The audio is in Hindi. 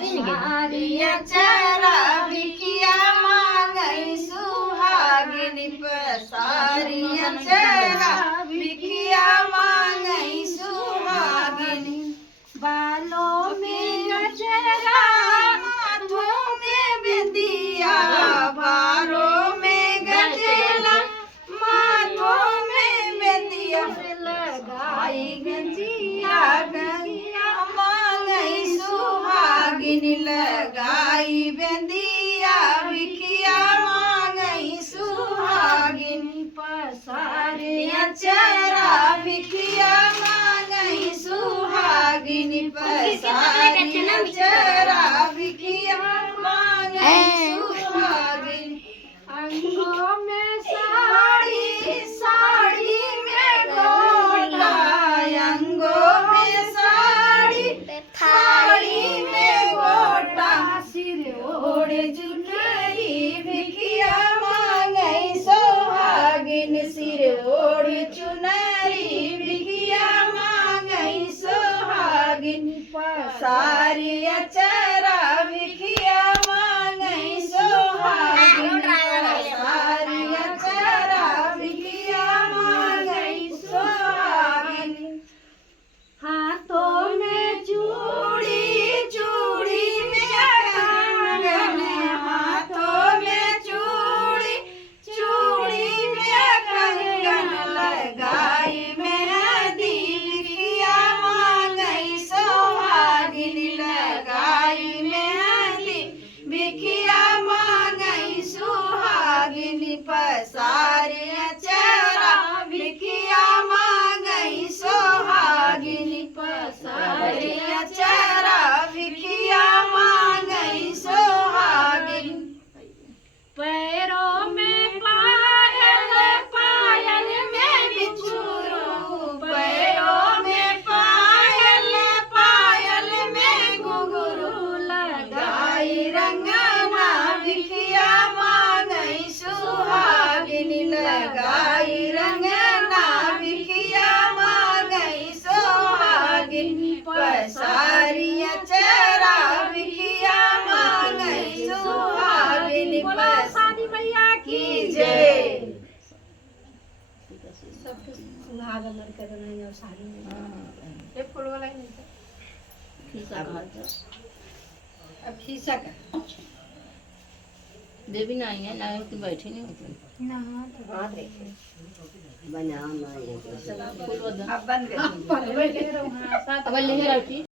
सारिया चरा बिकिया मांगई सुहागिनी सारिया चरा बिकिया मांगई सुहागिनी बालों में गजरा माथों में बिंदिया बालों में गजरा माथों में बिंदिया लगाई गंजिया गंजिया मांगई सुहागिनी लगाई बेंदिया बिकिया मांगई सुहागिनी पसारिया चरा बिकिया मांगई सुहागिनी पसारिया चरा बिकिया मांगई सुहागिनी अंगों में साड़ी साड़ी में गोटा अंगों में साड़ी साड़ी में गोटा सिर ओढ़े चुनरी बिकिया मांगई सुहागिनी सिर ओढ़े चुनरी बिकिया मांगई सुहागिनी पसारिया चरा बिकिया मांगई सुहागिनी पसारिया चरा बिकिया मांगई सुहागिनी हाथों में चूड़ी चूड़ी में कंगन हाथों में चूड़ी चूड़ी में कंगन लगाई मेहंदी बिकिया मांगई सुहागिनी लगाई मेहंदी बिकिया मांगई सुहागिनी पसारिया चरा बिकिया मांगई सुहागिनी पसारिया चरा बिकिया मांगई सुहागिनी पैरों में पायल पायल में बिछुरू पैरों में पायल पायल में घुंघरू लगाई रंगना बिकिया मांगई सुहागिनी लगाई रंगना बिकिया मांगई सुहागिनी पसारिया चरा बिकिया मांगई सुहागिनी पसारी मैया की जय सब सुहाग अमर कर रहे हैं साड़ी में ये फूल वाला ही नहीं था फीसा अब फीसा का देवी नहीं है ना कि बैठी नहीं होती ना हाथ देखिए बना मैं फूल अब बन गए अब ले रखी